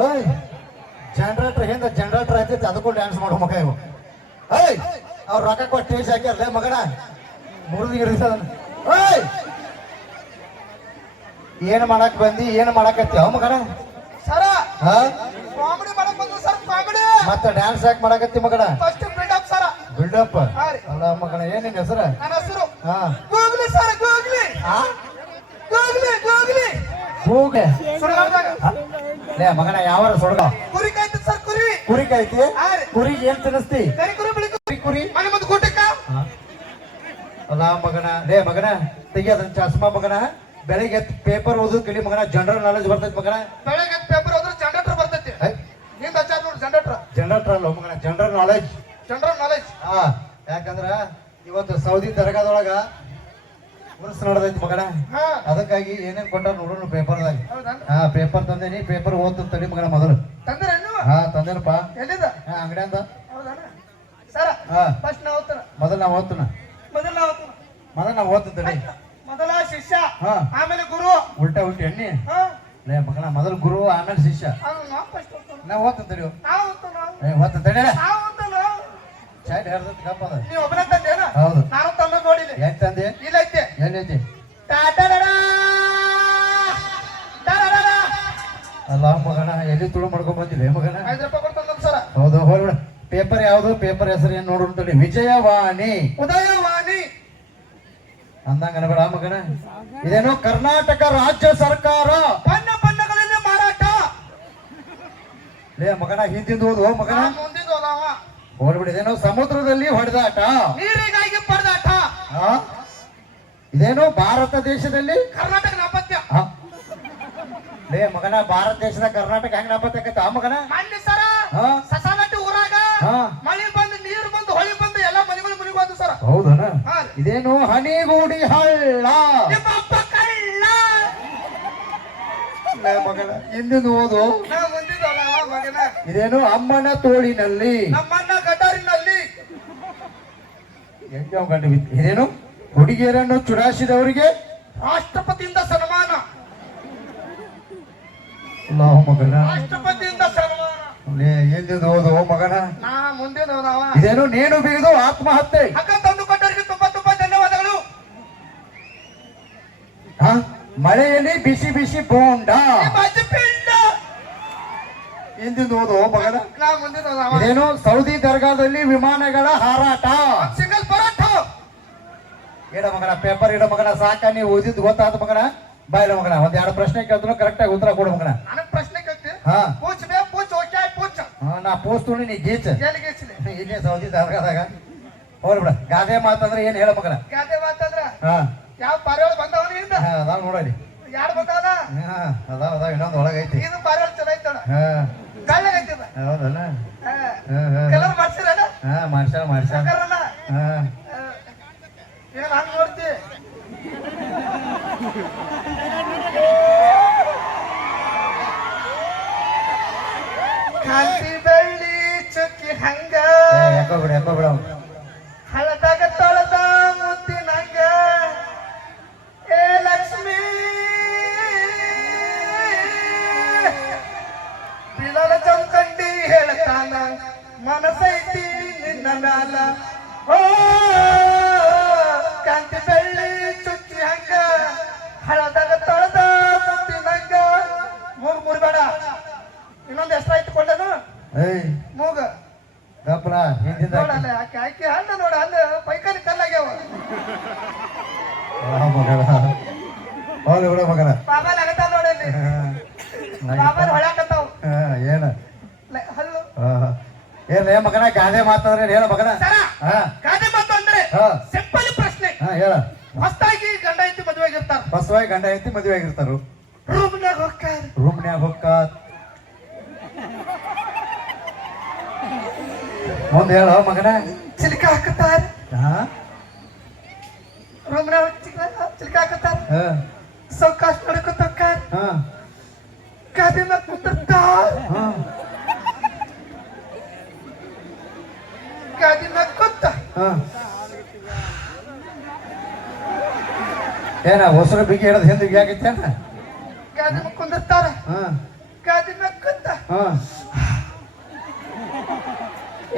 ಓಯ್ ಜನರೇಟರ್ ಹಿಂದ ಜನರೇಟರ್ ಐತಿ ಅದಕ್ಕೂ ಡ್ಯಾನ್ಸ್ ಮಾಡೋ ಮಗ ಇವು. ಏಯ್ ಅವ್ರು ರೊಕ್ಕ ಕೊಟ್ಟು ಸ್ಟೇಜ್ ಹಾಕ್ಯಾರಲ್ಲ ಮಗನ ಮುರಿದ ಓಯ್ ಏನ್ ಮಾಡಕ್ ಬಂದಿ ಏನ್ ಮಾಡಕತ್ತಿ ಅವ್ ಮಗನ ಸರ ಹಾ ಕಾಮಿಡಿ ಮಾಡಕ್ ಬಂದು ಸರ್ ಕಾಮಿಡಿ ಮತ್ತೆ ಡ್ಯಾನ್ಸ್ ಯಾಕೆ ಮಾಡಕತ್ತಿ ಮಗನ ಫಸ್ಟ್ ಬಿಲ್ಡಪ್ ಸರ ಬಿಲ್ಡಪ್ ಹಾ ರೀ. ಅಲ್ಲ ಮಗನ ಏನ್ ನಿನ್ ಹೆಸರ ನನ್ನ ಹೆಸರು ಹಾ ಗೂಗ್ಲಿ ಸರ್ ಗೂಗ್ಲಿ ಆ ಗೂಗ್ಲಿ ಗೂಗ್ಲಿ ಹೋಗೆ ಸುಳ್ಳಾಡ್ದಾಗ ಲೇ ಮಗನ ಯಾವಾರ ಸೊಡ್ಗ ಕುರಿ ಕಾಯ್ತು ಸರ್ ಕುರಿ ಕುರಿ ಕಾಯ್ತಿ ಹಾ ರೀ. ಕುರಿಗೆ ಏನ್ ತಿನ್ನಿಸ್ತಿ ಕರಿ ಕುರಿ ಬಿಳಿ ಕುರಿ ಕುರಿ ಮನೆ ಮುಂದೆ ಕೂಟಕ್ಕ ಅಲ್ಲ ಮಗನ ಲೇ ಮಗನ ತೆಗಿಯೋದನ್ ಚಸ್ಮಾ ಮಗನ ಬೆಳಿಗ್ಗೆ ಪೇಪರ್ ಓದೋದು ಕಲಿ ಮಗನ ಜನರಲ್ ನಾಲೆಜ್ ಬರ್ತೈತಿ ಮಗನ ಬೆಳಗ್ಗೆ ಪೇಪರ್ ಹೋದ್ರೆ ಜನರೇಟರ್ ಬರ್ತೈತಿ ನಿಂದ ಹಚ್ಚಾರ ನೋಡಿ ಜನರೇಟರ್ ಜನರೇಟರ್ ಅಲ್ಲ ಮಗನ ಜನರಲ್ ನಾಲೆಜ್ ಜನರಲ್ ನಾಲೆಜ್ ಹಾ ಯಾಕಂದ್ರ ಇವತ್ತು ಸೌದಿ ದರ್ಗಾದೊಳಗ ಉರ್ಸ್ ನಡೆದೈತಿ ಮಗನ ಹಾ ಅದಕ್ಕಾಗಿ ಏನೇನ್ ಕೊಟ್ಟಾರ ನೋಡೋಣ ಪೇಪರ್ದಾಗ ಹೌದನ್ರಿ ಹಾ ಪೇಪರ್ ತಂದೇನಿ ಪೇಪರ್ ಓದ್ ತಡಿ ಮಗನ ಮೊದಲು ತಂದ್ರೆ ನೀವು ಹಾ ತಂದೇನಪ್ಪ ಎಲ್ಲಿಂದ ಹಾ ಅಂಗಡಿಯಿಂದ ಹೌದಣ್ಣ ಸರ ಹಾ ಫಸ್ಟ್ ನಾ ಓದ್ತಾನ ಮೊದಲು ನಾವು ಓದ್ತನ ಮೊದಲು ನಾ ಓದ್ತಾನ ಮೊದಲು ನಾವು ಓದ್ತ ತಡಿ ಮೊದಲ ಶಿಷ್ಯ ಹಾ ಆಮೇಲೆ ಗುರು ಉಲ್ಟಾ ಉಲ್ಟಿ ಎಣ್ಣಿ ಹಾ ಲೇ ಮಗನ ಮೊದಲು ಗುರು ಆಮೇಲೆ ಶಿಷ್ಯ ಅದು ನಾ ಫಸ್ಟ್ ಓದ್ತಾನ ನಾವು ಓದ್ತ ತಡಿ ನಾವು ಓದ್ತಾನ ಓದ್ತ ತಡಿ ನಾವು ಓದ್ತಾನ ಚಾಟ್ ಹೇಳ್ದತ್ ಗಪ್ಪ ಅದ ನೀವು ಒಬ್ಬನೇ ತಂದೇನ ಹೌದು ನಾನು ತಂದ ನೋಡಿಲಿ ಹೆಂಗ್ ತಂದೆ ಇಲ್ಲ ಐತೆ ಎಲ್ಲೈತಿ ಟಾಟಾಡಾ ಟಾಟಾಡಾ ಅಲ್ಲ ಮಗನ ಎಲ್ಲಿ ತುಳು ಮಾಡ್ಕೊಂಡ್ ಬಂದಿಲ್ಲ ಮಗನ 5 ರೂಪಾಯಿ ಕೊಡ್ತಾನ ಸರ ಹೌದು ಹೋಗ್ಬಿಡ ಪೇಪರ್ ಯಾವ್ದು ಪೇಪರ್ ಹೆಸರು ಏನ್ ನೋಡೋಣ ತಡಿ ವಿಜಯವಾಣಿ ಉದಯವಾಣಿ ಅಂದಂಗ ಅನ್ಬೇಡ ಮಗನ ಇದೇನೋ ಕರ್ನಾಟಕ ರಾಜ್ಯ ಸರ್ಕಾರ ಬಣ್ಣ ಬಣ್ಣಗಳಲ್ಲಿ ಮಾರಾಟ ಲೇ ಮಗನ ಹಿಂದಿಂದ ಓದು ಮಗನ ಮುಂದಿನ ಹೋದವ ಹೋಗ್ಬಿಡ ಇದೇನೋ ಸಮುದ್ರದಲ್ಲಿ ಹೊಡೆದಾಟ ನೀರಿಗಾಗಿ ಪಡೆದಾಟ ಆ? ಇದೇನೋ ಭಾರತ ದೇಶದಲ್ಲಿ ಕರ್ನಾಟಕ ನಾಪತ್ಯ ಆ? ಲೇ ಮಗನ ಭಾರತ ದೇಶದ ಕರ್ನಾಟಕ ಹೆಂಗ್ ನಾಪತ್ತಕತ್ತ ಆ ಮಗನ ಮಣ್ಣಿ ಸರ ಹಾ ಸಸಾನಟ್ಟಿ ಊರಾಗ ಹಾ ಮಳೆ ಬಂದು ನೀರು ಬಂದು ಹೊಳಿ ಬಂದು ಎಲ್ಲ ಮನೆಗಳು ಮುನಿಗೆ ಬಂದು ಸರ ಹೌದನ ಹಾ ರೀ. ಇದೇನು ಹನಿಗೂಡಿ ಹಳ್ಳ ನಿಮ್ಮ ಅಪ್ಪ ಕಳ್ಳ ಲೇ ಮಗನ ಹಿಂದಿಂದ ಓದು ನಾ ಮುಂದಿನ ಹೋದವ ಮಗನ ಇದೇನು ಅಮ್ಮನ ತೋಳಿನಲ್ಲಿ ನಮ್ಮಣ್ಣ ಗಟಾರಿನಲ್ಲಿ ಹೆಂಗೆ ಗಂಡು ಬಿತ್ತು ಇದೇನು ಹುಡುಗಿಯರನ್ನು ಚುಡಾಯಿಸಿದವರಿಗೆ ರಾಷ್ಟ್ರಪತಿಯಿಂದ ಸನ್ಮಾನ ಅಲ್ಲಾಹ್ ಮಗನ ರಾಷ್ಟ್ರಪತಿಯಿಂದ ಸನ್ಮಾನ ಲೇ ಹಿಂದಿಂದ ಓದು ಮಗನ ನಾ ಮುಂದಿನ ಹೋದವ ಇದೇನು ನೇಣು ಬಿಗಿದು ಆತ್ಮಹತ್ಯೆ ಅಕ್ಕ ತಂದು ಕೊಟ್ಟವರಿಗೆ ತುಂಬಾ ತುಂಬಾ ಧನ್ಯವಾದಗಳು ಹ? ಮಳೆಯಲ್ಲಿ ಬಿಸಿ ಬಿಸಿ ಬೋಂಡ ಪಿಂಡ ಹಿಂದಿಂದ ಓದು ಮಗನ ನಾ ಮುಂದಿನ ಹೋದವ ಇದೇನು ಸೌದಿ ದರ್ಗಾದಲ್ಲಿ ವಿಮಾನಗಳ ಹಾರಾಟ ಸಿಂಗಲ್ ಪರಾಠ ಇಡ ಮಗನ ಪೇಪರ್ ಇಡ ಮಗನ ಸಾಕ ನೀವು ಓದಿದ್ದು ಗೊತ್ತಾದ ಮಗನ ಬಾಯಿಡ ಮಗನ ಒಂದ್ 2 ಪ್ರಶ್ನೆ ಕೇಳ್ತಾನು ಕರೆಕ್ಟ್ ಆಗಿ ಉತ್ತರ ಕೊಡು ಮಗನ ನನಗ್ ಪ್ರಶ್ನೆ ಕೇಳ್ತಿ ಹಾ ಪೂಚ್ ಬೇ ಪೂಚ್ ಓಕೆ ಪೂಚ್ ನಾ ಪೋಸ್ತು ನೀ ಗೀಚ್ ಎಲ್ಲಿಗೆ ಇಚ್ಲಿ ಇಲ್ಲೇ ಸೌದಿ ದರ್ಗಾದಾಗ ಹೋಗ್ಬಿಡ ಗಾದೆ ಮಾತಂದ್ರೆ ಏನ್ ಹೇಳ ಮಗನ ಗಾದೆ ಮಾತಂದ್ರ ಹಾ ಯಾವ ಪಾರಿವಾಳ ಬಂದವನ ಹಿಂದ ಅದಾವ ನೋಡಲಿ ಯಾರು ಬಂದವನ ಹಾ ಅದಾವ ಇನ್ನೊಂದು ಒಳಗೈತಿ ಇದು ಪಾರಿವಾಳ ಚಲೋ ಐತಣ ಹಾ ಕಳ್ಳಗೈತಿದ ಹೌದಲ್ಲ ಕಲರ್ ಮಾಡ್ಸಿರಣ ಹಾ ಮಾಡ್ಸ್ಯಾಳ ಸಾಕಾರಲ್ಲ ಹಾ ಏನ್ ಹಂಗ ನೋಡ್ತಿ ಕಾಂತಿ ಬೆಳ್ಳಿ ಚುಕ್ಕಿ ಹಂಗ ಯಾಕೋ ಬಿಡ ಹಳದಾಗ ತೊಳೆದ ಮುತ್ತಿನಂಗ ಏ ಲಕ್ಷ್ಮೀ ಬಿಳಲ ಚಂಕಂಡಿ ಹೇಳ್ತಾನ ಮನಸೈತಿ ನಿನ್ನ ಮ್ಯಾಲ ಓ ಕಾಂತಿ ಬೆಳ್ಳಿ ಚುಕ್ಕಿ ಹಂಗ ಹಳದಾಗ ತೊಳೆದ ಮುತ್ತಿನಂಗ ಮೂರ್ ಬೇಡ ಇನ್ನೊಂದು ಎಷ್ಟಾಯ್ತು ಕೊಂಡನು ಏಯ್ ಮೂಗ ಗಪ್ಲ ಹಿಂದಿಂದ ನೋಡಲ್ಲ ಆಕಿ ಹಣ್ಣ ನೋಡ ಅಲ್ಲಿ ಪೈಕಾನಿ ಕಲ್ಲಾಗ್ಯಾವ ಹೌದು ಬಿಡ ಮಗನ ಬಾಬಾಲ್ ಆಗತ್ತ ನೋಡಲ್ಲಿ ಬಾಬಾಲ್ ಹೊಳ್ಯಾಕತ್ತಾವ ಏನ ಹಲ್ಲು ಏನ್ ಮಗನ ಗಾದೆ ಮಾತಾದ್ರೆ ಹೇಳ ಮಗನ ಸರ ಹಾ ಗಾದೆ ಮಾತು ಅಂದ್ರೆ ಹಾ ಸಿಂಪಲ್ ಪ್ರಶ್ನೆ ಹಾ ಹೇಳ ಹೊಸದಾಗಿ ಗಂಡ ಐತಿ ಮದುವೆ ಆಗಿರ್ತಾರ ಬಸವಾಯಿ ಗಂಡ ಐತಿ ಮದುವೆ ಆಗಿರ್ತಾರು ರೂಮ್ನಾಗ ಹೋಗ್ತಾರ ರೂಮ್ನ್ಯಾಗ ಹೊಕ್ಕ ಮುಂದೆ ಹೇಳ ಮಗನ ಚಿಲ್ಕ ಹಾಕತಾರ ಹಾ ರೂಮ್ನಾಗ ಚಿಲ್ಕ ಹಾಕತಾರ ಹಾ ಸೌಕಾಶ ನಡ್ಕೊತ ಹೋಗ್ತಾರ ಹಾ ಗಾದಿ ಮ್ಯಾಗ ಕುಂದಿರ್ತಾರ ಹಾ ಗಾದಿ ಮ್ಯಾಗ ಕೂತ ಹಾ ಏನ ಹೊಸರು ಬಿಗಿ ಹಿಡಿದು ಹಿಂದಿಗೆ ಯಾಕಿತ್ತೇನ ಗಾದಿ ಮ್ಯಾಗ ಕುಂದಿರ್ತಾರ ಹಾ ಗಾದಿ ಮ್ಯಾಗ ಕೂತ ಹಾ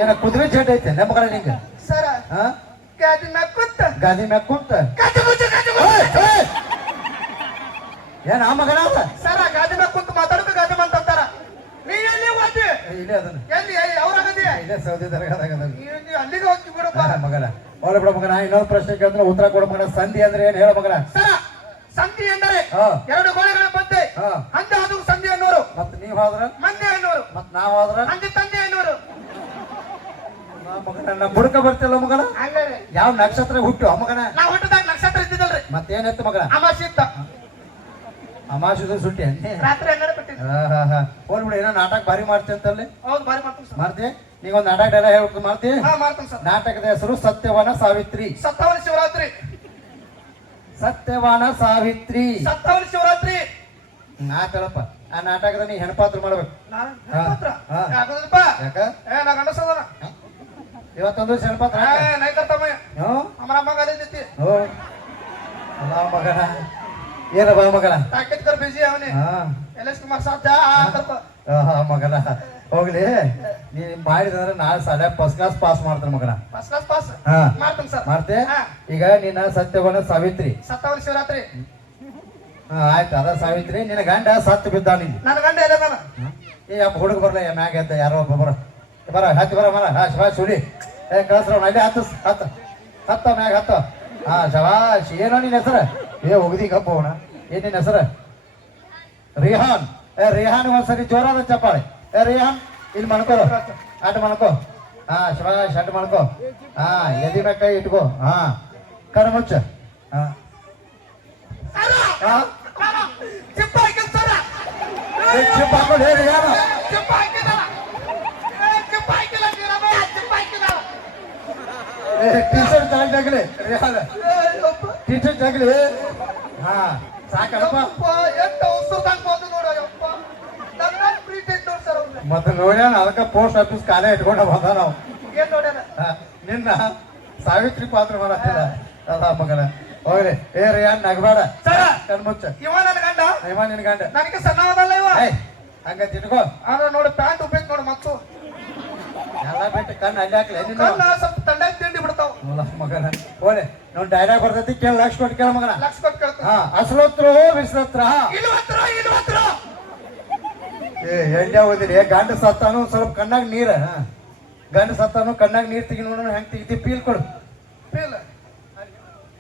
ಏನ ಕುದುರೆ ಜಡ್ ಐತೆ ನಮ್ಮ ಮಗಳ ನಿಂಗೆ ಸರ ಹಾ ಗಾದಿ ಮ್ಯಾಗ ಕುಂತ ಗಾದಿ ಮ್ಯಾಗ ಕುಂತ ಗಾದಿ ಮುಚ್ಚು, ಗಾದಿ ಮುಚ್ಚು. ಏಯ್, ಏಯ್! ಏನ್ ಆ ಮಗನ ಅದ ಸರ ಗಾದಿ ಮ್ಯಾಗ ಕುಂತ ಮಾತಾಡೋಕೆ ಗಾದಿ ಅಂತಾರ. ನೀ ಎಲ್ಲಿ ಹೋದಿ? ಇಲ್ಲೇ ಅದನ್ನ ಎಲ್ಲಿ ಅವ್ರಾಗದಿ? ಇಲ್ಲೇ ಸೌದಿ ದರ್ಗಾದಾಗ ಅದನ್ನ ನೀ ಅಲ್ಲಿಗೆ ಹೋಗಿ ಬಿಡಪ್ಪ. ಮಗನ ಹೋಗ್ಲಿ ಬಿಡ ಮಗನ ಇನ್ನೊಂದು ಪ್ರಶ್ನೆ ಕೇಳಿದ್ರೆ ಉತ್ತರ ಕೊಡ ಮಗನ ಸಂಧಿ ಅಂದ್ರೆ ಏನ್ ಹೇಳ ಮಗನ ಸರ ಸಂಧಿ ಎಂದರೆ ಹಾ. ಎರಡು ಗೋಡೆಗಳ ಮಧ್ಯೆ ಹಾ. ಅಂದೆ ಅದು ಸಂಧಿ ಅನ್ನೋರು, ಮತ್ ನೀವ್ ಹೋದ್ರ ಮಂದೆ ಅನ್ನೋರು, ಮತ್ ನಾವ್ ಹೋದ್ರ ಅಂದೆ ತಂದೆ ಅನ್ನೋರು. ಮಗನ ನಮ್ಮ ಬುಡಕ ಬರ್ತಿಲ್ಲ ಮಗನ ಹಂಗಾರೆ ಯಾವ ನಕ್ಷತ್ರ ಹುಟ್ಟು ಆ ಮಗನ ನಾ ಹುಟ್ಟದಾಗ ನಕ್ಷತ್ರ ಇದ್ದಿದ್ದಲ್ರಿ, ಮತ್ತೇನತ್ತು ಮಗನ ಅಮಾಸಿ ಇತ್ತ, ಅಮಾಶದ ಸುಟ್ಟಿ ರಾತ್ರಿ 12 ಬಿಟ್ಟಿದ್ದು. ಹೋಗ್ಲಿ ಬಿಡು ಏನೋ ನಾಟಕ ಭಾರಿ ಮಾಡ್ತಿ ಅಂತಲ್ಲಿ ಹೌದು ಭಾರಿ ಮಾಡ್ತೀನಿ ಸರ್. ಮಾಡ್ತಿ ನೀಗೊಂದು ನಾಟಕ ಡೈಲಾಗ್ ಹೇಳ್ಬಿಟ್ಟು ಮಾಡ್ತಿ ಹಾ ಮಾಡ್ತೀನಿ ಸರ್. ನಾಟಕದ ಹೆಸರು ಸತ್ಯವಾನ ಸಾವಿತ್ರಿ. ಸತ್ತವನ ಶಿವರಾತ್ರಿ, ಸತ್ಯವಾನ ಸಾವಿತ್ರಿ ಸತ್ತವನ ಶಿವರಾತ್ರಿ. ಆತಳಪ್ಪ ಆ ನಾಟಕದ ನೀ ಹೆಣ್ಪಾತ್ರ ಮಾಡ್ಬೇಕು. ನಾನು ಹಾ. ಮಾತ್ರ ಹಾ. ಯಾಕಂದ್ರಪ್ಪ ಯಾಕ ನಾ ಗಂಡಸದನ ಇವತ್ತೊಂದು ಹೆಣ್ಪಾತ್ರ ನೈ ಕರ್ತಮ್ಮಯ್ಯ ಹ್ಞೂ ಅಮರ ಅಮ್ಮ ಗಾಲಿದ್ದಿ ಓ ಅಲ್ಲ ಮಗನ ಏನ ಬಾ ಮಗನ ಪ್ಯಾಕೆಟ್ ಕರ್ ಬಿಜಿ ಅವನೇ ಹಾ ಎಲ್.ಎಸ್. ಕುಮಾರ್ ಸಾಧ್ಯ ಮಗನ ಹೋಗ್ಲಿ ನೀ ಮಾಡಿದಂದ್ರೆ ನಾಳೆ ಸಾಲ ಫಸ್ಟ್ ಕ್ಲಾಸ್ ಪಾಸ್ ಮಾಡ್ತಾನೆ ಮಗನ. ಫಸ್ಟ್ ಕ್ಲಾಸ್ ಪಾಸ್ ಹಾ. ಮಾಡ್ತೀನಿ ಸರ್. ಮಾಡ್ತೆ ಹಾ. ಈಗ ನಿನ್ನ ಸತ್ಯವಾನ ಸಾವಿತ್ರಿ. ಸತ್ತವನ ಶಿವರಾತ್ರಿ. ಆಯ್ತು ಅದ ಸಾವಿತ್ರಿ ನಿನ್ನ ಗಂಡ ಸತ್ತು ಬಿದ್ದಾನ ಇಲ್ಲಿ. ನನ್ನ ಗಂಡ ಎಲ್ಲ ನಾನು ಏ ಅಪ್ಪ ಹುಡುಗ ಬರ್ಲ ಮ್ಯಾಗ ಎದ್ದ ಯಾರೋ ಒಬ್ಬ ಬರ ಹತ್ತಿ ಬರ ಮರ ಹಾ ಶಬಾಷ್ ಸುಡಿ ಏ ಕಳ್ಸ್ರ ಅಲ್ಲಿ ಹತ್ತ ಮ್ಯಾಗ ಹತ್ತ ಹಾ ಶಬಾಷ್ ಏನೋ ನಿನ್ನ ಹೆಸರು ಏ ಹೋಗದಿ ಕಪ್ಪ ಅವನ ಏನ್ ನಿನ್ನ ಹೆಸರು ರಿಹಾನ್. ಏ ರಿಹಾನ್ ಒಂದ್ಸರಿ ಜೋರಾದ ಚಪ್ಪಾಳೆ. ಏ ರಿಹಾನ್ ಇಲ್ಲಿ ಮಣ್ಕೋರು ಅಡ್ಡ ಮಣ್ಕೋ. ಹಾ ಶಬಾಷ್ ಅಡ್ಡ ಮಣ್ಕೋ. ಹಾ ಎದಿ ಮ್ಯಾಗ ಕೈ ಇಟ್ಕೋ. ಹಾ ಕಣ್ಣು ಮುಚ್ಚ. ಹಾ ಚಿಪ್ಪ ಹಾಕಿದ್ ಸರ ಚಿಪ್ ಹಾಕೊಂಡು ಹೇಳಿ ಯಾರು ಚಿಪ್ಪ ಹಾಕಿದ ಚಿಪ್ಪ ಹಾಕಿಲ್ಲ ನೀರಮ್ಮ ಚಿಪ್ಪ ಹಾಕಿಲ್ಲ ಟಿ ಶರ್ಟ್ ಜಾಗಲಿ ರಿಹಾನ್ ಟಿ ಶರ್ಟ್ ಜಾಗಲಿ. ಹಾ ಸಾಕಪ್ಪ ಎಷ್ಟು ಉಸುರ್ದಂಗ್ ಬಂದು ನೋಡ ಯಪ್ಪ ನನ್ನ ಪ್ರೀಟೆಡ್ ನೋಡ್ ಸರ್ ಅವ್ನ ಮತ್ತೆ ನೋಡ್ಯಾನ ಅದಕ್ಕೆ ಪೋಸ್ಟ್ ಆಫೀಸ್ ಕಾಲೇ ಇಟ್ಕೊಂಡ ಬಂದ ನಾವು. ಏನ್ ನೋಡ್ಯಾನ ನಿನ್ನ ಸಾವಿತ್ರಿ ಪಾತ್ರ ಮಾಡತ್ತಿಲ್ಲ ಅಲ್ಲ ಮಗನ ಹೋಗ್ಲಿ. ಏ ರಿಯಾನ್ ನಗಬೇಡ ಸರ ಕಣ್ಮುಚ್ಚ. ಇವ ನನ್ನ ಗಂಡ ಇವ ನಿನ್ ಗಂಡ ನನಗೆ ಸಣ್ಣವದಲ್ಲ ಇವ ಹಂಗ ತಿನ್ಕೋ ಆದ್ರೆ ನೋಡಿ ಪ್ಯಾಂಟ್ ಉಪಯೋಗ ನೋಡು ಮತ್ತು ಎಲ್ಲ ಬಿಟ್ಟು ಕಣ್ಣು ಅಲ್ಲಿ ಹಾಕ್ಲಿ ನಿನ್ನ ಕಣ್ಣ ಸ್ವಲ್ಪ ತಂಡಾಗ ತಿಂಡಿ ಬಿಡ್ತಾವ ಮಗನ ಹೋಗ್ಲಿ ನೋಡ್ ಡೈಲಾಗ್ ಬರ್ತೈತಿ ಕೇಳ ಲಕ್ಷ ಕೊಟ್ಟು ಕೇಳ ಮಗನ. ಲಕ್ಷ ಕೊಟ್ಟು ಕೇಳ್ತಾವ. ಹಾ ಅಸಲೋತ್ರ ಬಿಸ್ಲತ್ರ ಇಲ್ಲಿ ಹತ್ರ ಏ ಎಣ್ಣೆ ಹೋದಿರಿ ಗಂಡ ಸತ್ತಾನು ಸ್ವಲ್ಪ ಕಣ್ಣಾಗ ನೀರ ಗಂಡ ಸತ್ತಾನು ಕಣ್ಣಾಗ ನೀರ್ ತೆಗಿ ನೋಡೋಣ ಹೆಂಗ್ ತೆಗಿತಿ ಪೀಲ್ ಕೊಡು. ಪೀಲ್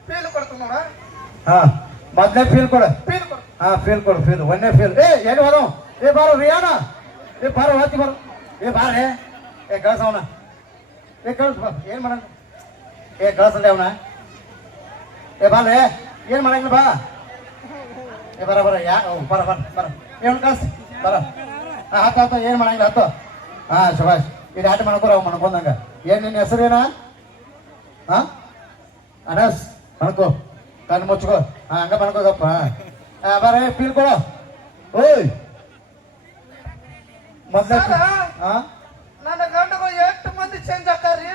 ಪೀಲ್ ಕೊಡ್ತು ನೋಡ ಹಾ ಮೊದ್ಲೇ ಫೀಲ್ ಕೊಡು. ಪೀಲ್ ಕೊಡು ಹಾ ಫೀಲ್ ಕೊಡು ಫೀಲ್ ಒಂದೇ ಫೀಲ್. ಏ ಎಲ್ಲಿ ಹೋದವ್ ಏ ಬಾರೋ ರಿಯಾನ ಏ ಬಾರೋ ಹೊತ್ತಿ ಬಾರೋ ಏ ಬಾರೇ ಏ ಕಳ್ಸವನ ಏ ಕಳ್ಸ ಬಾ ಏನ್ ಮಾಡೋಣ ಏ ಕಳ್ಸಲ್ಲ ಅವನ ಏ ಬಾರೇ ಏನ್ ಮಾಡಂಗಿಲ್ಲ ಬಾ ಏ ಬರ ಯಾ ಬರ ಏನ್ ಕಳ್ಸ ಬರ ಹತ್ತ ಏನ್ ಮಾಡಂಗಿಲ್ಲ ಹತ್ತು. ಹಾ ಶಬಾಷ್ ಇದು ಆಟ ಮಾಡ್ಕೊರ ಅವ್ ಮಾಡ್ಕೊಂಡಂಗ. ಏನ್ ನಿನ್ನ ಹೆಸರೇನ ಹಾ ಅನಸ್ ಮಾಡ್ಕೋ ಕಣ್ಣು ಮುಚ್ಕೋ. ಹಾ ಹಂಗ ಮಾಡ್ಕೋದಪ್ಪ. ಹಾ ಬರ ಫೀಲ್ ಕೊಡೋ. ಓಯ್ ಮೊದ್ಲ ಹಾ ನನ್ನ ಗಂಡಗಳು 8 ಮಂದಿ ಚೇಂಜ್ ಆಕಾರಿ.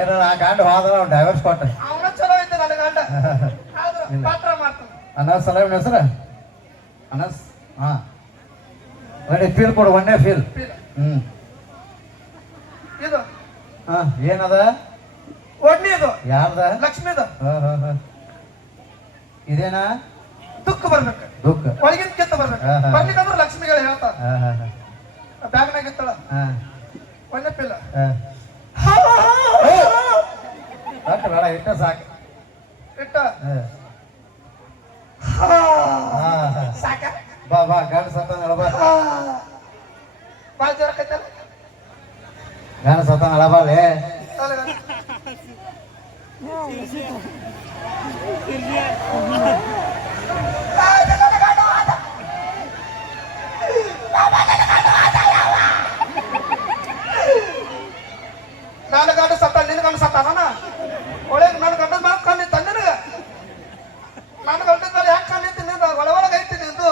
ಏನ ಆ ಗಂಡ ಹೋದ್ರ ಅವ್ನು ಡೈವರ್ಸ್ ಕೊಟ್ಟ. ಅವನ ಚಲೋ ಐತೆ ನನ್ನ ಗಂಡ ಆದ್ರೆ ಪಾತ್ರ ಮಾಡ್ತಾನೆ. ಅನಸ್ ಅಲ್ಲ ಇವನ ಹೆಸರು ಅನಸ್. ಹಾ ಒಳ್ಳೆ ಫೀಲ್ ಕೊಡು ಒಂದೇ ಫೀಲ್. ಇದು ಹಾ ಏನದ ಒಡ್ನಿದು ಯಾರ್ದ ಲಕ್ಷ್ಮಿದು ಇದೇನಾ ದುಃಖ ಬರ್ಬೇಕು ದುಃಖ ಒಳಗಿನ ಕಿತ್ತ ಬರ್ಬೇಕು. ಬರ್ಲಿಕ್ಕಂದ್ರೆ ಲಕ್ಷ್ಮಿಗಳು ಹೇಳ್ತಾರ ಬ್ಯಾಗ್ನಾಗ ಇತ್ತಳ ಒಳ್ಳೆ ಪಿಲ್ಲ ಬೇಡ ಇಟ್ಟ ಸಾಕು ಇಟ್ಟ ಸಾಕ ಬಾ ಬಾ ಗಂಡ ಸತ್ತಾನ ಬಾ ಬಾಳ ಜೋರ ಕೈತಲ್ಲ ಗಂಡ ಸತ್ತಾನ ಬಾಲೆ ನಾನು ಗಂಡ ಸತ್ತ ನಿನ್ನ ಗಂಡ ಸತ್ತಾನ ಒಳ್ಳೆ ನನ್ನ ಗಂಡದ ಮ್ಯಾಲ ಕಣ್ಣಿತ್ತ ನಿನಗ ನನ್ನ ಗಂಡದ ಮೇಲೆ ಯಾಕೆ ಕಣ್ಣಿತ್ತು ನಿಂದು ಒಳಗೆ ಐತಿ ನಿಂದು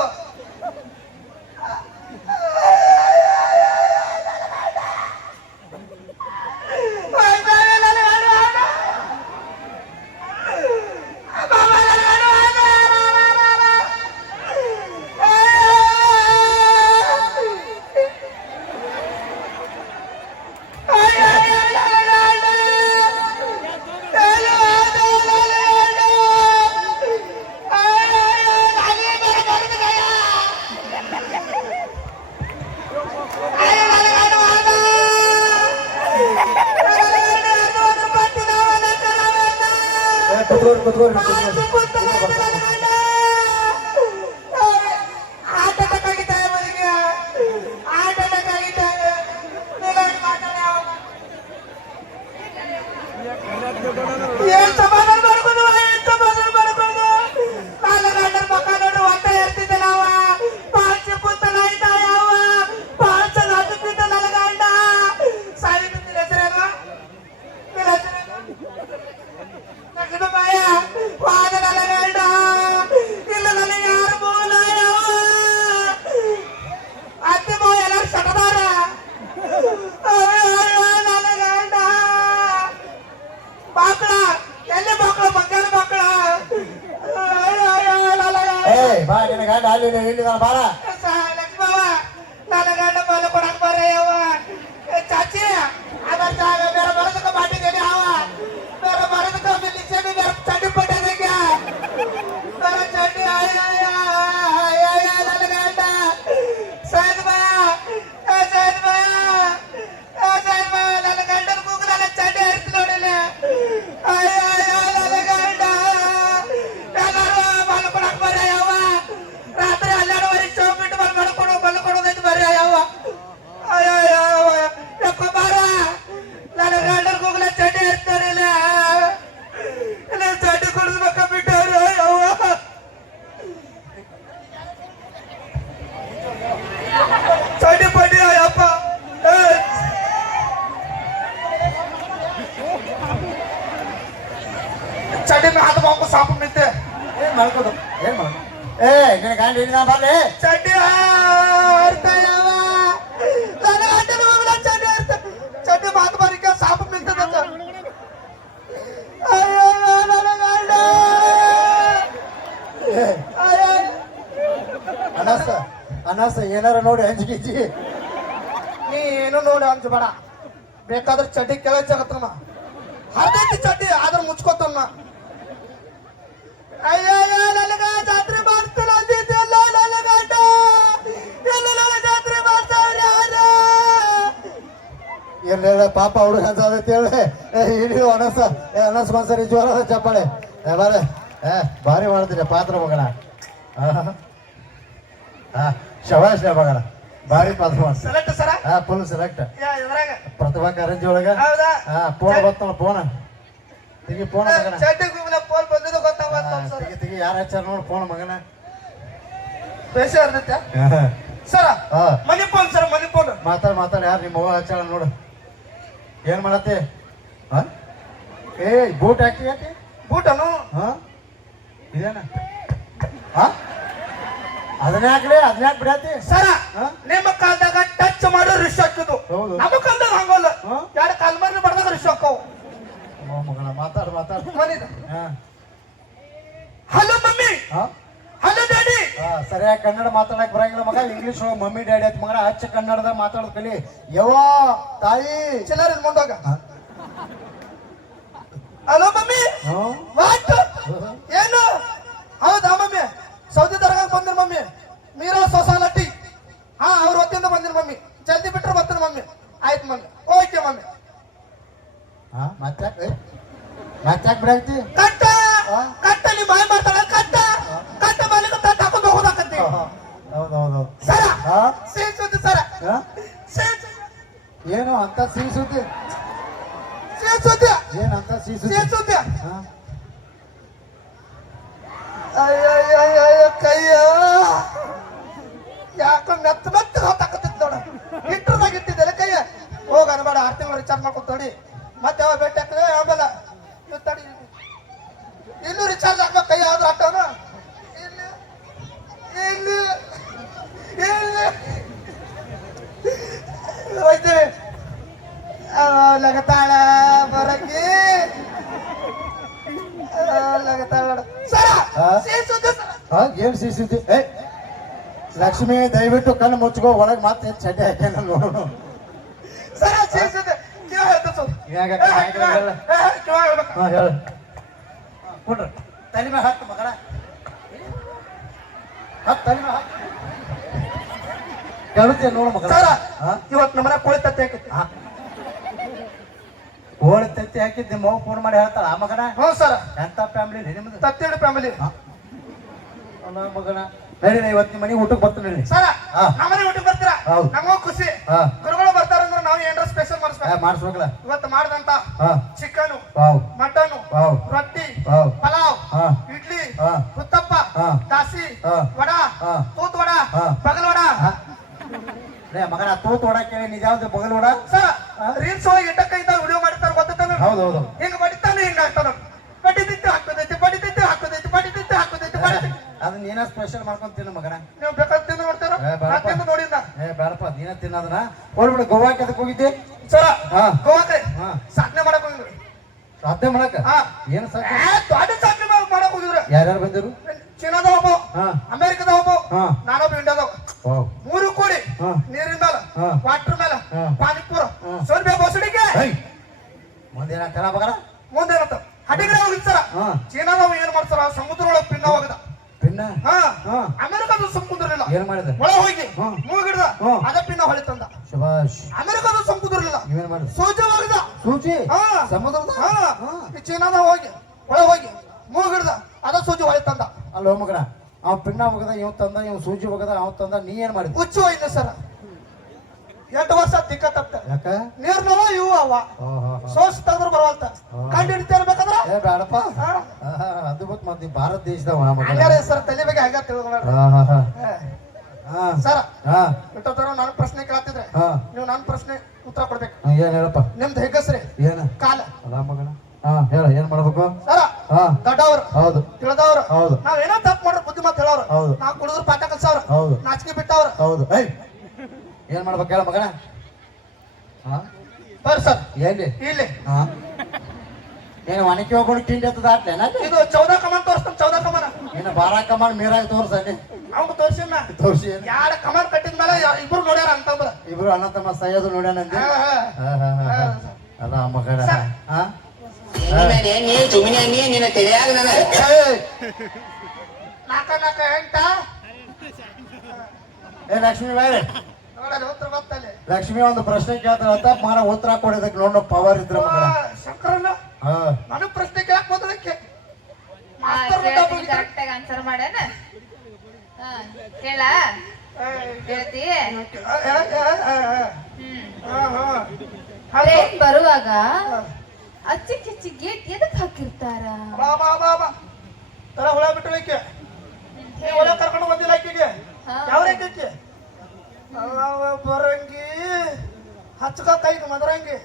ಕುತ್ಕೋರಿ ಪಾಲ್ಚಿ ಪುತ್ತ ಐತೆ ನನ್ನ ಗಂಡ ಹಾರ್ಟ್ ಅಟ್ಯಾಕ್ ಆಗಿತ್ತ ಅವನಿಗೆ ಹಾರ್ಟ್ ಅಟ್ಯಾಕ್ ಆಗಿತ್ತ ನೀನು ಮಾತಾಡ ಏನ್ ಸಮಾಧಾನ ಮಾಡ್ಕೊಂಡು ಏನ್ ಸಮಾಧಾನ ಮಾಡ್ಕೊಂಡು ನನ್ನ ಗಂಡನ ಮಕ್ಕ ನೋಡ್ರಿ ಒಟ್ಟ ಇರ್ತಿದ್ದೆ ನಾವ ಪಾಲ್ಚಿ ಪುತ್ತ ಐತ ಯಾವ ಪಾಲ್ಚ ಹಾಕುತ್ತಿದ್ದ ನನ್ನ ಗಂಡ ಸಾವಿರ ಹೆಸರೇನು ನಗದು ಮಾಯ ವಾದ ನನ್ನ ಗಂಡ ಇಲ್ಲ ನನಗೆ ಯಾರು ಮೂಲ ಯಾವ ಅತ್ತೆ ಮೋ ಎಲ್ಲರೂ ಸಟದಾರ ನನ್ನ ಗಂಡ ಮಕ್ಕಳ ಎಲ್ಲಿ ಮಕ್ಕಳು ಬಂಗಾರ ಮಕ್ಕಳ ಏಯ್ ಬಾ ನಿನ್ನ ಗಂಡ ಅಲ್ಲಿ ಇಲ್ಲಿ ಬಾರ ಲಕ್ಷ್ಮವ್ವ ನನ್ನ ಗಂಡ ಬಾಲ ಕೊಡಕ್ ಬಾರ ಯಾವ ಚಾಚಿ ಅದ್ರ ಬೇರೆ ಬರೋದಕ್ಕ ಮಾಡಿದ್ದೇನೆ ಅವ ಬೇರೆ ಬರೋದಕ್ಕ ನಿಲ್ಲಿಸೇ ಬೇರೆ ಚಡ್ಡಿ ಪಟ್ಟದಕ್ಕೆ ಬೇರೆ ಚಡ್ಡಿ ನನ್ನ ಗಂಡ ಸೈದ್ ಭಯ ನನ್ನ ಗಂಡನ ಕೂಗು ನನ್ನ ಚಡ್ಡಿ ಹರಿಸಿ ನೋಡಿಲ್ಲ ನನ್ನ ಗಂಡ ಎಲ್ಲರೂ ಬಾಲ ಕೊಡಕ್ ಬಾರ ಯಾವ ರಾತ್ರಿ 12:30 ಶೋ ಬಿಟ್ಟು ಬಲ್ಲ ಕೊಡೋದೈತಿ ಬರ್ರಿ ಯಾವ ಯಪ್ಪ ಬಾರ ನನ್ನ ಗಂಡನ ಕೂಗಲ ಚಡ್ಡಿ ಹರಿಸ್ತಾರಿಲ್ಲ ಇಲ್ಲ ಚಡ್ಡಿ ಕೊಡಿಸ್ಬೇಕ ಬಿಟ್ಟವ್ರು ಯವ್ವ ಚಡ್ಡಿ ಪಡ್ಡಿ ಯಪ್ಪ ಚಡ್ಡಿ ಮೇಲೆ ಹಾದು ಬಾಕು ಸಾಪು ಮಿತ್ತೆ ಏನ್ ಮಾಡ್ಕೋದು ಏನ್ ಮಾಡ ಏ ನಿನ್ನ ಗಂಡ ಇಲ್ಲಿ ಬರ್ಲಿ ಚಡ್ಡಿ ಹರ್ತಾಯವ ನನ್ನ ಗಂಡನ ಕೂಗಲ ಚಡ್ಡಿ ಹರ್ತ ಚಡ್ಡಿ ಮಾತು ಬಾರಿಕ ಸಾಪು ಮಿತ್ತದ ಅಯ್ಯೋ ನನ್ನ ಗಂಡ ಅಯ್ಯೋ ಅನಸ್ತ ಏನಾರ ನೋಡಿ ಹಂಚಿಗಿಚ್ಚಿ ನೀನು ನೋಡಿ ಅಂಜಬೇಡ ಬೇಕಾದ್ರೆ ಚಡ್ಡಿ ಕೆಳಗೆ ಜಗತ್ತಮ್ಮ ಹರ್ದೈತಿ ಚಡ್ಡಿ ಆದ್ರೆ ಮುಚ್ಕೋತಮ್ಮ ಅಯ್ಯೋ ನನಗ ಜಾತ್ರೆ ಮಾಡ್ತಾನ ಅಂದಿದ್ದೆಲ್ಲ ನನ್ನ ಗಂಡ ಎಲ್ಲ ನನ್ನ ಜಾತ್ರೆ ಮಾಡ್ತಾವ್ರಿ ಯಾರು ಎಲ್ಲ ಪಾಪ ಹುಡುಗ ಅನ್ಸದೈತಿ ಹೇಳಿ ಇಡೀ ಅನಸ್ ಒಂದ್ಸರಿ ಜೋರದ ಚಪ್ಪಾಳೆ ಬಾರೆ ಭಾರಿ ಮಾಡ್ತೀರಿ ಪಾತ್ರ ಮಗನ ಶವಾಶ್ ಮಗನ ಭಾರಿ ಪಾತ್ರ ಮಾಡ್ತೀನಿ ಸೆಲೆಕ್ಟ್ ಸರ ಫುಲ್ ಸೆಲೆಕ್ಟ್ ಇದ್ರಾಗ ಪ್ರತಿಭಾ ಕಾರಂಜಿ ಒಳಗ ಹೌದಾ ಫೋನ್ ಬರ್ತಲ್ಲ ಫೋನ್ ತೆಗಿ ಫೋನ್ ಮಗನ ಚಡ್ಡಿ ಕೂಗಲ ಫೋನ್ ಬಂದಿದ್ದು ಗೊತ್ತಾಗ ತೆಗಿ ಯಾರು ಹಚ್ಚಾರ ನೋಡು ಫೋನ್ ಮಗನ ಬೇಸಿ ಇರ್ತೈತೆ ಸರ ಮನಿ ಫೋನ್ ಸರ್ ಮನಿ ಫೋನ್ ಮಾತಾಡ್ ಯಾರು ನಿಮ್ಮ ಅವ್ವ ಹಚ್ಚಾಳ ನೋಡು ಏನ್ ಮಾಡತ್ತಿ ಏ ಬೂಟ್ ಹಾಕಿ ಯಾಕೆ ಬೂಟನು ಇದೇನ ಅದನ್ನ ಯಾಕೆ ಬಿಡತ್ತಿ ಸರ ನಿಮ್ಮ ಕಾಲದಾಗ ಟಚ್ ಮಾಡೋ ರಿಶ್ ಹಾಕಿದ್ದು ಹೌದು. ನಮ್ಮ ಕಾಲದಾಗ ಹಂಗಲ್ಲ ಎರಡು ಕಾಲ್ಮರ್ಲಿ ಬಡ್ದಾಗ ರಿಶ್ ಹಾಕವು ಮಗನ ಮಾತಾಡು ಮನಿದ ಹಲೋ ಮಮ್ಮಿ ಹಲೋ ಡ್ಯಾಡಿ ಸರಿಯಾಗಿ ಕನ್ನಡ ಮಾತಾಡಕ್ ಬರಂಗಿಲ್ಲ ಮಗ ಇಂಗ್ಲಿಷ್ ಒಳಗೆ ಮಮ್ಮಿ ಡ್ಯಾಡಿ ಅಂತ ಮಗನ ಹಚ್ಚ ಕನ್ನಡದಾಗ ಮಾತಾಡೋದು ಕಲಿ ಯವ್ವ ತಾಯಿ ಚಿಲ್ಲರ್ ಮುಂಡೋಗ ಹಲೋ ಮಮ್ಮಿ ವಾಟ್ ಏನು ಹೌದಾ ಮಮ್ಮಿ ಸೌದಿ ದರ್ಗಾಗ ಬಂದಿನ ಮಮ್ಮಿ ಮೀರಾ ಸೊಸಾಲಟಿ ಅವ್ರ ಹೊತ್ತಿಂದ ಬಂದಿನ ಮಮ್ಮಿ ಜಲ್ದಿ ಬಿಟ್ರೆ ಬರ್ತೀನಿ ಮಮ್ಮಿ ಆಯ್ತು ಮಮ್ಮಿ ಓಕೆ ಮಮ್ಮಿ ಮತ್ತೆ ಬಿಡಾಕ್ತಿ ಕಟ್ಟ ಕಟ್ಟ ನೀ ಬಾಯ್ ಮಾಡ್ತಾಳ ಕಟ್ಟ ಕಟ್ಟ ಮಾಲಿಕ ತಟ್ಟ ಹಾಕೊಂಡು ಹೋಗೋದಾಕತ್ತಿ ಹೌದೌದು ಸರ ಸೇನ್ ಸುದ್ದಿ ಸರ ಏನು ಅಂತ ಸಿಹಿ ಸುದ್ದಿ ಸೇನ್ ಸುದ್ದಿ ಏನಂತ ಸಿಹಿ ಸುದ್ದಿ ಸೇನ್ ಸುದ್ದಿ ಅಯ್ಯಯ್ಯಯ್ಯ ಕೈಯ ಯಾಕೆ ಮೆತ್ತ ಹೊತ್ತಾಕತ್ತಿತ್ತು ನೋಡ ಹಿಟ್ಟದಾಗ ಇಟ್ಟಿದ್ದೆಲ್ಲ ಕೈಯ ಹೋಗ ಅನ್ಬೇಡ 6 ತಿಂಗಳು ರಿಚಾರ್ಜ್ ಮಾಡ್ಕೊಂಡು ನೋಡಿ ಮತ್ತೆ ಯಾವ ಭೇಟಿ ಹಾಕಿದ್ರೆ ಆಮೇಲೆ ತಡಿ ಇಲ್ಲೂ ರಿಚಾರ್ಜ್ ಹಾಕ್ಬೇಕು ಕೈ ಯಾವ್ದು ಹಾಕ್ತವನ ಇಲ್ಲಿ ಇಲ್ಲಿ ಇಲ್ಲಿ ಹೋಯ್ತೀವಿ ಲಗತಾಳ ಬರಕಿ ಲಗತಾಳ ಸರ ಏನ್ ಸಿಹಿ ಸುದ್ದಿ ಲಕ್ಷ್ಮಿ ದಯವಿಟ್ಟು ಕಣ್ಣು ಮುಚ್ಕೋ ಒಳಗೆ ಮತ್ತೆ ಚಡ್ಡಿ ಹಾಕ್ಯಾನ ನೋಡೋಣ ಸರ ಸೇರಿಸಿದೆ ಕಿವ ಹೇಳ್ತ ಹೇಳ ಕೊಡ್ರಿ ತಲೆ ಮೇಲೆ ಹಾಕ್ತು ಮಗಳ ತಲೆ ಮೇಲೆ ಹಾಕಿ ಕೇಳುತ್ತೆ ನೋಡು ಮಗಳ ಸರ ಇವತ್ತು ನಮ್ಮನೆ ಕೋಳಿ ತತ್ತಿ ಹಾಕೈತಿ ಕೋಳಿ ತತ್ತಿ ಹಾಕಿದ್ ನಿಮ್ಮ ಅವ್ವ ಫೋನ್ ಮಾಡಿ ಹೇಳ್ತಾಳ ಆ ಮಗನ ಹ್ಞೂ ಸರ್. ಎಂತ ಫ್ಯಾಮಿಲಿ ನಿಮ್ದು ತತ್ತಿಡು ಫ್ಯಾಮಿಲಿ ಅಲ್ಲ ಮಗನ ನಡಿ ಇವತ್ತು ನಿಮ್ಮ ಮನೆಗೆ ಊಟಕ್ಕೆ ಬರ್ತೀನಿ ನಡಿ ಸರ. ಹಾ. ನಮ್ಮನೆ ಊಟಕ್ಕೆ ಬರ್ತೀರಾ? ಹೌದು. ನಮಗೂ ಖುಷಿ. ಹಾ ಗುರುಗಳು ಬರ್ತಾರಂದ್ರೆ ನಾವು ಏನಾರ ಸ್ಪೆಷಲ್ ಮಾಡಿಸ್ಬೇಕು. ಮಾಡಿಸ್ಬೇಕಲ್ಲ ಇವತ್ತು ಮಾಡ್ದಂತ ಹಾ ಚಿಕನ್, ವಾವ್ ಮಟನ್, ವಾವ್ ರೊಟ್ಟಿ, ವಾವ್ ಪಲಾವ್, ಹಾ ಇಡ್ಲಿ, ಹಾ ಉತ್ತಪ್ಪ, ಹಾ ದಾಸಿ, ಹಾ ವಡ, ಹಾ ತೂತ್ ವಡ, ಹಾ. ಬಗಲ್ ವಡ. ರೇ ಮಗನ ತೂತ್ ಓಡ ಕೇಳಿ ನಿಜ ಯಾವ್ದು ಬಗಲ್ ಓಡ ಸರ್ ರೀಲ್ಸ್ ಒಳಗೆ ಎಟ್ಟಕ್ಕ ಇದ್ದ ವಿಡಿಯೋ ಮಾಡ್ತಾರೆ ಗೊತ್ತಾನ? ಹೌದು ಹೌದು ಹಿಂಗ ಬಡಿತಾನೆ ಹಿಂಗ ಆಗ್ತಾನ. ಬಡಿತಿತ್ತು ಹಾಕೋದೈತಿ, ಬಡಿತಿತ್ತು ಹಾಕೋದೈತಿ, ಬಡಿತಿತ್ತು ಹಾಕೋದೈತಿ, ಬಡಿತಿತ್ತು. ಅದು ನೀನ ಸ್ಪೆಷಲ್ ಮಾಡ್ಕೊಂಡ್ ತಿನ್ನು ಮಗನ ನೀವು ಬೇಕಾದ್ರೆ ತಿಂದು ನೋಡ್ತಾರ? ನಾ ತಿಂದು ನೋಡಿದ್ದ. ಬೇಡಪ್ಪ ನೀನ ತಿನ್ನೋದನ್ನ ಹೋಗ್ಬಿಡು ಗೋವಾಕ್ಕೆ ಅದಕ್ಕೆ ಹೋಗಿದ್ದೆ ಸರ ಹಾ ಗೋವಾಕ್ರಿ ಹಾ ಸಾಧನೆ ಮಾಡಕ್ ಹೋಗಿದ್ರಿ. ಸಾಧ್ಯ ಮಾಡಕ ಹಾ ಏನು ಸಾಧ್ಯ ದೊಡ್ಡ ಸಾಧನೆ ಮಾಡಕ್ ಹೋಗಿದ್ರು. ಯಾರ್ಯಾರು ಬಂದಿರು ಚೀನಾದ ಒಬ್ಬ, ಹಾ ಅಮೆರಿಕದ ಒಬ್ಬ, ಹಾ ನಾನೊಬ್ಬ ಇಂಡಿಯಾದ. ವಾವ್ ಮೂರು ಕೂಡಿ ಹಾ ನೀರಿನ ಮೇಲೆ, ಹಾ ವಾಟರ್ ಮೇಲೆ, ಹಾ ಪಾನಿಪುರ, ಹಾ. ಸೋಲ್ಬೆ ಬೋಸಡಿಗೆ ಮುಂದೇನ ತೆಲ ಮಗನ ಮುಂದೇನಂತ ಹಡಿಗ್ರೆ ಹೋಗಿದ್ ಸರ. ಹಾ ಚೀನಾದವ ಏನ್ ಮಾಡ್ತಾರ ಸಮುದ್ರ ಒಳಗೆ ಪಿನ್ನ ಹೋಗದ. ಪಿನ್ನ ಹಾ ಹಾ ಅಮೆರಿಕದ ಸಮುದ್ರ ಇಲ್ಲ, ಏನ್ ಮಾಡಿದೆ ಒಳ ಹೋಗಿ ಹಾ. ಮೂಗಿಡ್ದ ಹಾ. ಅದ ಪಿನ್ನ ಹೊಳಿ ತಂದ. ಶಬಾಷ್ ಅಮೆರಿಕದ ಸಮುದ್ರ ಇಲ್ಲ, ನೀವೇನ್ ಮಾಡಿದೆ ಸೋಜವಾಗದ. ಸೂಚಿ ಹಾ ಸಮುದ್ರದ ಹಾ ಈ ಚೀನಾದ ಹೋಗಿ ಒಳ ಹೋಗಿ ಮೂಗಿಡ್ದ ಅದ ಸೂಜಿ ಹೊಳಿ ತಂದ. ಅಲ್ಲೋ ಮಗನ ಅವ್ ಪಿನ್ನ ಹೋಗದ ಇವ್ ತಂದ ಇವ್ ಸೂಜಿ ಹೋಗದ ಅವ್ ತಂದ ನೀ ಏನ್ ಮಾಡಿದ್ವಿ ಹುಚ್ಚು ಹೋಯ್ತು ಸರ. 8 ವರ್ಷ ದಿಕ್ಕ ತಪ್ಪ ಯಾಕ ನೀರ್ನವ ಇವು ಅವ ಸೋಸ್ ತೆಗೆದ್ರು ಬರವಲ್ತ. ಕಂಡು ಹಿಡಿತಾ ಇರ್ಬೇಕಂದ್ರ ಏ ಬೇಡಪ್ಪ ಅದು ಗೊತ್ತು ಮತ್ತೆ ಭಾರತ ದೇಶದವ ಮಗನ ಹಂಗಾರೆ ಸರ್ ತಲೆ ಬಗ್ಗೆ ಹಂಗ ತಿಳ್ಕೊಂಡ್ರಿ ಸರ. ಹಾ ಇಟ್ಟೋತರ ನಾನು ಪ್ರಶ್ನೆ ಕೇಳ್ತಿದ್ರೆ ಹಾ ನೀವು ನನ್ನ ಪ್ರಶ್ನೆ ಉತ್ತರ ಕೊಡ್ಬೇಕು. ಏನ್ ಹೇಳಪ್ಪ ನಿಮ್ದು ಹೆಗಸ್ರಿ ಏನ ಕಾಲ ಅಲ್ಲ ಮಗನ ಹಾ ಹೇಳ ಏನ್ ಮಾಡ್ಬೇಕು ಸರ. ಹಾ ದೊಡ್ಡವ್ರು ಹೌದು ತಿಳಿದವ್ರು ಹೌದು ನಾವೇನೋ ತಪ್ಪು ಮಾಡ್ರ ಬುದ್ಧಿ ಮಾತು ಹೇಳೋರು. ಹೌದು ನಾವು ಕುಡಿದ್ರು ಪಾಠ ಕಲ್ಸವ್ರು, ಹೌದು ನಾಚಿಕೆ ಬಿಟ್ಟವ್ರು. ಹೌದು ಏಯ್ ಏನ್ ಮಾಡ್ಬೇಕು ಹೇಳ ಮಗನ ಹಾ ಬರ್ರಿ ಸರ್ ಎಲ್ಲಿ ಇಲ್ಲಿ ಹಾ ಏನು ಒಣಕಿ ಹೋಗ್ಕೊಂಡು ತಿಂಡಿ ಹತ್ತದ ಆಟ್ಲೇನ ಇದು 14 ಕಮಾನ್ ತೋರಿಸ್ತಾನೆ. 14 ಕಮಾನ ಇನ್ನು ಬಾರ ಕಮಾಂಡ್ ಮೀರಾಗ ತೋರ್ಸಲ್ಲಿ ಅವ್ನು ತೋರ್ಸಿನ ತೋರ್ಸಿ ಯಾರ ಕಮಾನ್ ಕಟ್ಟಿದ ಮೇಲೆ ಇಬ್ರು ನೋಡ್ಯಾರ ಅಂತಂದ್ರ. ಇಬ್ರು ಅಣ್ಣ ತಮ್ಮ ಸೈಯದು ನೋಡ್ಯಾನಂದಿ ಅಲ್ಲ ಮಗನ ಹಾ ನಿನ್ನ ತಿಳಿಯಾಗ ನನ್ನ ನಾಕ ಎಂಟ ಏ ಲಕ್ಷ್ಮಿ ಬೇರೆ ನೋಡಲ್ಲ ಉತ್ತರ ಗೊತ್ತಲ್ಲಿ. ಲಕ್ಷ್ಮಿ ಒಂದು ಪ್ರಶ್ನೆ ಕೇಳ್ತಾರ ತಪ್ಪ ಮಾರ ಉತ್ತರ ಕೊಡೋದಕ್ಕೆ ನೋಡೋ ಪವರ್ ಇದ್ರ ಮಗನ ಶಂಕರನ್ನ ಹಾ ನನಗ್ ಪ್ರಶ್ನೆ ಕೇಳಕ್ ಬಂದದಕ್ಕೆ ಕರೆಕ್ಟ್ ಆಗಿ ಆನ್ಸರ್ ಮಾಡ್ಯಾನ. ಕೇಳ ಹೇಳ್ತಿ. ಟ್ರೈನ್ ಬರುವಾಗ ಅಚ್ಚಿ ಕಿಚ್ಚಿ ಗೇಟ್ ಎದಕ್ ಹಾಕಿರ್ತಾರ? ಬಾ ಬಾ ಬಾ ಬಾ ತರ ಹುಳ ಬಿಟ್ಟಲಿಕ್ಕೆ ನೀವು ಹೊಲ ಕರ್ಕೊಂಡು ಬಂದಿಲ್ಲ ಆಕೆಗೆ. ಯಾವ ರೇಖೆ ಬರಂಗಿ ಹಚ್ಕ ಕೈಗೆ ಮದರಂಗಿ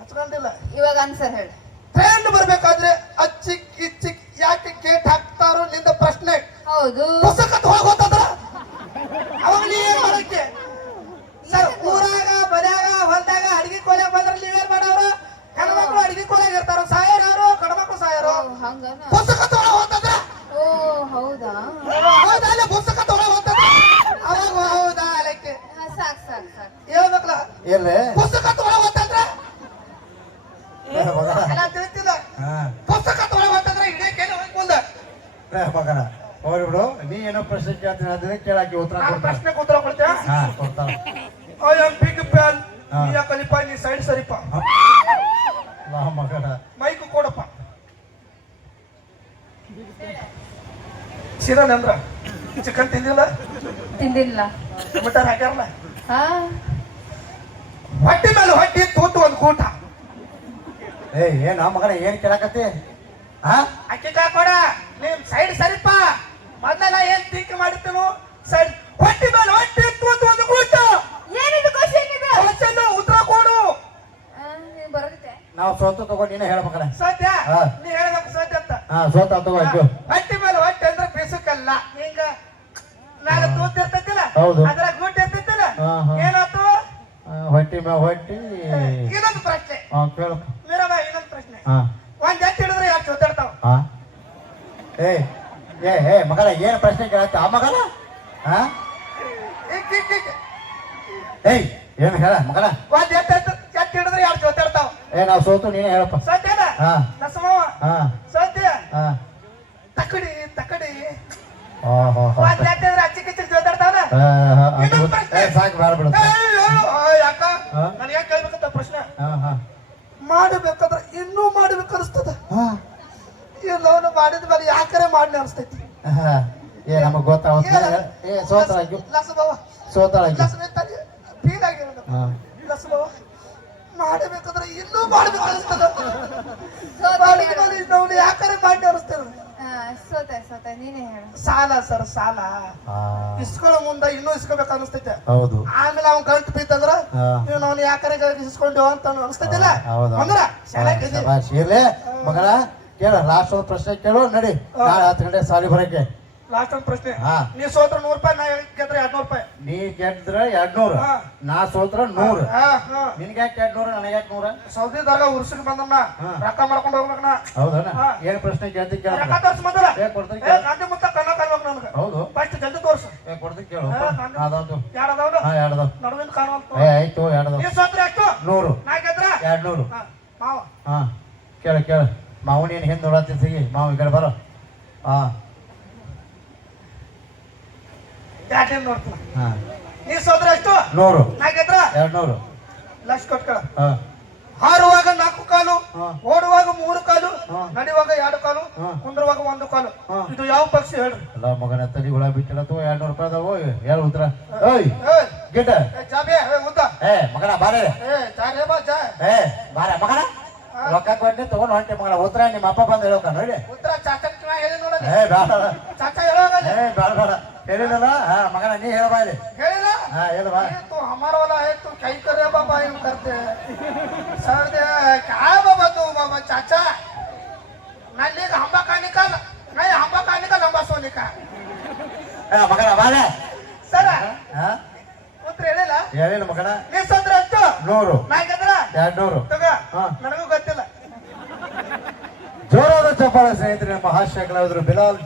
ಹಚ್ಕೊಂಡಿಲ್ಲ. ಇವಾಗ ಆನ್ಸರ್ ಹೇಳ. ಟ್ರೈನ್ ಬರ್ಬೇಕಾದ್ರೆ ಅಚ್ಚಿಕ್ ಇಚ್ಚಿಕ್ ಯಾಕೆ ಗೇಟ್ ಹಾಕ್ತಾರೋ ನಿಂದ ಪ್ರಶ್ನೆ. ಹೌದು ಪುಸ್ತಕತ್ ಹೋಗೋತಂದ್ರ ಅವಾಗ ನೀ ಏನ್ ಮಾಡಕ್ಕೆ ಸರ್? ಊರಾಗ ಬನ್ಯಾಗ ಹೊಲ್ದಾಗ ಅಡಿಗೆ ಕೋಲ್ಯಾಗ ಬಂದ್ರೆ ನೀವೇನ್ ಮಾಡವ್ರ? ಹೆಣ್ಮಕ್ಳು ಅಡಿಗೆ ಕೋಲ್ಯಾಗ ಇರ್ತಾರ, ಸಾಯರು ಗಂಡ್ಮಕ್ಳು ಸಾಯರು. ಹಂಗನ? ಪುಸ್ತಕತ್ ಒಳಗ ಹೋತಂದ್ರ ಓ ಹೌದಾ? ಹೌದಾ? ಅಲ್ಲ ಪುಸ್ತಕತ್ ಒಳಗ ಹೋತಂದ್ರ ಅವಾಗ ಹೌದಾ ಅಲಕ್ಕೆ ಸಾಕ್ ಸಾಕ್ ಸಾಕ್ ಹೇಳ್ಬೇಕಲ್ಲ. ಎಲ್ಲೇ ಪುಸ್ತಕತ್ ಒಳಗ ಹೋತಂದ್ರ ಮಗನ ಎಲ್ಲ ತಿಳಿತಿಲ್ಲ. ಹಾ ಪುಸ್ತಕತ್ ಒಳಗ ಹೋತಂದ್ರ ಹಿಡಿಯಕ್ಕೆ ಹೋಗಿ ಮುಂದೆ ಮಗನ ಹೋಗ್ಬಿಡು ನೀ ಏನೋ ಪ್ರಶ್ನೆ ಕೇಳ್ತೀನಿ ಅದನ್ನ ಕೇಳಾಕಿ ಉತ್ತರ ನಾನು ಕೊಡ್ತಾನೆ ಪ್ರಶ್ನೆ ಉತ್ತರ ಕೊಡ್ತೇನೆ. ಹಾ ಕೊಡ್ತಾನ ಐ ಆಮ್ ಬಿಗ್ ಫ್ಯಾನ್. ನೀ ಕಲಿಪ ನೀ ಸೈಡ್ ಸರಿಪ. ಮಗನ ಮೈಕ್ ಕೊಡಪ್ಪ. ಸಿರನ್ ಚಿಕನ್ ತಿಂದಿಲ್ಲ, ತಿಂದಿಲ್ಲ. ಟೊಮೆಟರ್ ಹಾಕ್ಯಾರಲ್ಲ, ಹಾ ಹೊಟ್ಟಿ ಮೇಲೆ ಹೊಟ್ಟಿ ತೂತು ಒಂದು ಕೂಟ. ಏ ಏನ ಮಗನ ಏನ್ ಕೇಳಾಕತ್ತಿ ಹಾ ಅಕ್ಕಿ ಕೊಡ ನೀವ್ ಸೈಡ್ ಸರಿಪ. ಮೊದಲೆಲ್ಲ ಏನ್ ಥಿಂಕ್ ಮಾಡಿರ್ತೇನು? ಸೈಡ್ ಹೊಟ್ಟಿ ಮೇಲೆ ಹೊಟ್ಟಿ ತೂತು ಒಂದು ಕೂಟ. ಏನಿದು ಕ್ವಶನ್ ಇದು? ಕ್ವಶನ್ ಉತ್ತರ ಕೊಡು. ನೀನ್ ಬರುತ್ತೆ. ನಾವು ಸೋತು ತಗೊಂಡು ನೀನೇ ಹೇಳ್ಬೇಕಲ್ಲ ಸತ್ಯ ಹಾ. ನೀ ಹೇಳ್ಬೇಕು ಸತ್ಯ ಅಂತ. ಹಾ ಸೋತ ತಗೋ ಆಯ್ತು ಹೊಟ್ಟಿ ಮೇಲೆ ಹೊಟ್ಟಿ ಅಂದ್ರೆ ಬೇಸಕ್ಕಲ್ಲ, ಹಿಂಗ ಮ್ಯಾಲ ತೂತ್ ಇರ್ತೈತಿಲ್ಲ, ಹೌದು. ಅದ್ರ ಗುಡ್ ಇರ್ತೈತಿಲ್ಲ, ಹಾ, ಹಾ. ಏನಾಯ್ತು? ಹೊಟ್ಟಿ ಮ್ಯಾಗ ಹೊಟ್ಟಿ ಇನ್ನೊಂದು ಪ್ರಶ್ನೆ ಹಾ ಕೇಳು ಮೀರಾಬ, ಇನ್ನೊಂದು ಪ್ರಶ್ನೆ. ಹಾ ಒಂದ್ ಎತ್ತು ಹಿಡಿದ್ರೆ ಯಾಕೆ ಜೊತಾಡ್ತಾವ? ಹಾ ಏ ಏ ಏ ಮಗನ ಏನ್ ಪ್ರಶ್ನೆ ಕೇಳತ್ತ ಆ ಮಗನ ಹಾ ಏಯ್ ಏನ್ ಹೇಳ ಮಗನ ಒಂದ್ ಎತ್ತು ಹಿಡಿದ್ರೆ ಯಾಕೆ ಜೊತಾಡ್ತಾವ? ಏ ನಾವ್ ಸೋತು ನೀನೇ ಹೇಳಪ್ಪ ಸತ್ಯನ ಹಾ ನಸಮವ ಹಾ ಸತ್ಯ ಹಾ ತಕಡಿ ತಕಡಿ. ಹಾ ಹಾ ಹಾ ಒಂದ್ ಎತ್ತು ಹಿಡಿದ್ರೆ ಅಚ್ಚಿ ಕಿಚ್ಚಿ ಜೊತಾಡ್ತಾವನ? ಸಾಕು ಬೇಡ ಬಿಡು ಯಾಕ ಹಾ? ನಾನು ಯಾಕೆ ಕೇಳ್ಬೇಕಂತ ಪ್ರಶ್ನೆ ಹಾ ಹಾ ಮಾಡ ಅನಿಸ್ತೈತಿ ಹಾ, ಏ ನಮಗ್ ಗೊತ್ತಾಗುತ್ತೆ ಏ ಸೋತರಾಗಿ ಲಸ ಬಾವ ಸೋತರಾಗಿ ಲಸ ನಿಂತಾಗಿ ಫೀಲ್ ಆಗಿರೋದು ಹಾ ಲಸ ಬಾವ ಮಾಡಬೇಕಾದ್ರೆ ಇನ್ನೂ ಮಾಡ್ಬೇಕು ಅನಿಸ್ತದ ನಾವು ಯಾಕಂದ್ರೆ ಮಾಡಿ ಅನಿಸ್ತದ ಸೋತೆ ನೀನೇ ಹೇಳು. ಸಾಲ ಸರ್ ಸಾಲ ಹಾ, ಇಸ್ಕೊಳ್ಳೋ ಮುಂದೆ ಇನ್ನೂ ಇಸ್ಕೋಬೇಕು ಅನಿಸ್ತೈತೆ ಹೌದು ಆಮೇಲೆ ಅವ್ನ್ ಗಂಟು ಬಿತ್ತಂದ್ರ ಹಾ. ನೀವು ನಾವು ಯಾಕಂದ್ರೆ ಇಸ್ಕೊಂಡೇವ ಅಂತ ಅನಿಸ್ತೈತಿಲ್ಲ ಹೌದು ಅಂದ್ರ ಶಾಲೆಗೆ ಶಬಾಷ್. ಇರ್ಲಿ ಮಗನ ಕೇಳ ಲಾಸ್ಟ್ ಒಂದು ಪ್ರಶ್ನೆ ಕೇಳು ನಡಿ ನಾಳೆ 10 ಗಂಟೆ ಸಾಲಿ ಬರಕ್ಕೆ ಲಾಸ್ಟ್ ಒಂದು ಪ್ರಶ್ನೆ ಹಾ. ನೀ ಸೋತ್ರ 100 ರೂಪಾಯಿ ನಾ ಗೆದ್ರೆ 200 ರೂಪಾಯಿ ನೀ ಗೆದ್ರ 200 ಹಾ. ನಾ ಸೋತ್ರ 100 ಹಾ ಹಾ ನಿನ್ಗೆ ಯಾಕೆ 200 ನನಗೆ ಯಾಕೆ 100 ಸೌದಿದಾಗ ಉರ್ಸಕ್ ಬಂದಮ್ಮ ಹಾ. ರೊಕ್ಕ ಮಾಡ್ಕೊಂಡು ಹೋಗ್ಬೇಕನ ಹೌದನ ಹಾ. ಏನ್ ಪ್ರಶ್ನೆ ಕೇಳ್ತಿ ಕೇಳ ರೊಕ್ಕ ತೋರ್ಸ್ ಮೊದಲ ಏ ಕೊಡ್ತೀನಿ ಏ ಕೇಳು. ಗಾಂಧಿ ಮುತ್ತ ಕಣ್ಣ ಕಾಣ್ಬೇಕು ನನಗೆ ಹೌದು ಫಸ್ಟ್ ಜಲ್ದಿ ತೋರ್ಸು ಏ ಕೊಡ್ತೀನಿ ಕೇಳು ಹಾ, ನಾನು- ಅದಾವ್ದು ಯಾರು ಅದಾವಲ್ಲ ಹಾ 2 ಅದಾವ್ ನಡುವಿನ ಕಾಣುವಂತ ಏ ಆಯ್ತು 2 ಅದಾವ್ ನೀ ಸೋತ್ರ ಎಷ್ಟು 100 ನಾ ಗೆದ್ರ 200 ಹಾ, ಮಾವ ಹಾ ಕೇಳ ಕೇಳ ಮಾವು ನೀನು ಹಿಂದೆ ನೋಡತ್ತಿ ಸಿಗಿ ಮಾವು ಈ ಕಡೆ ಬರೋ ಹಾ ಯಾಕೆ ನೋಡ್ತೀನಿ ಹಾ ನೀ ಸೋತ್ರ ಎಷ್ಟು 100 ನಾ ಗೆದ್ರ 200 ಲಕ್ಷ ಕೊಟ್ಕಳ ಹಾ ಹಾರುವಾಗ 4 ಕಾಲು ಹಾ. ಓಡುವಾಗ 3 ಕಾಲು ಹಾ. ನಡೆಯುವಾಗ 2 ಕಾಲು ಹಾ. ಕುಂದ್ರುವಾಗ 1 ಕಾಲು ಹಾ. ಇದು ಯಾವ ಪಕ್ಷಿ ಹೇಳ್ರಿ ಅಲ್ಲ ಮಗನ ತಲೆ ಹುಳ ಬಿಟ್ಟಿಲ್ಲ ತೋ 200 ರೂಪಾಯಿ ಅದಾವು ಹೇಳು ಉತ್ತರ ಓಯ್ ಏ, ಗಿಡ್ಡ ಏ, ಜಾಬೆ ಏ, ಉದ್ದ ಏ ಮಗನ ಬಾರೆ ಏ ಜಾರೆ ಬಾ ಜಾ ಏ ಬಾರ ಮಗನ ರೊಕ್ಕ ಕೊಟ್ಟು ತಗೊಂಡು ಹೊಂಟೆ ಮಗನ ಉತ್ತರ ನಿಮ್ಮ ಅಪ್ಪ ಬಂದು ಹೇಳೋಕ ನೋಡಿ ಉತ್ತರ ಚಾಚಕ್ ಹೇಳಿ ನೋಡಲಿ ಏ ಬೇಡ ಚಾಚಾ ಹೇಳೋಗಲಿ ಏ ಬೇಡ ಬೇಡ ಹೇಳಿದಲ್ಲ ಹಾ ಮಗನ ನೀ ಹೇಳಬಾ ಇಲ್ಲಿ ಹೇಳಿಲ್ಲ ಹಾ ಹೇಳು ಬಾ ये तो हमारा वाला है तू कहीं करे बाबा यूं करते हैं सर दे क्या बाबा तू बाबा चाचा नहीं हम्बा का निकाल नहीं हम्बा का निकाल हम्बा सोने का ಏ ಮಗನ ಬಾರೆ सर ಹಾ ಉತ್ತರ ಹೇಳಿಲ್ಲ ಹೇಳಿಲ್ಲ ಮಗನ ನೀ ಸೋತ್ರ ಎಷ್ಟು 100 ನಾ ಗೆದ್ರ 200 ತಗ ಹಾ. ನನಗೂ ಗೊತ್ತಿಲ್ಲ ಜೋರಾದ ಚಪ್ಪಾಳೆ ಸ್ನೇಹಿತರೆ ಮಹಾಶಯ ಕಲಾವಿದರು ಬಿಲಾಲ್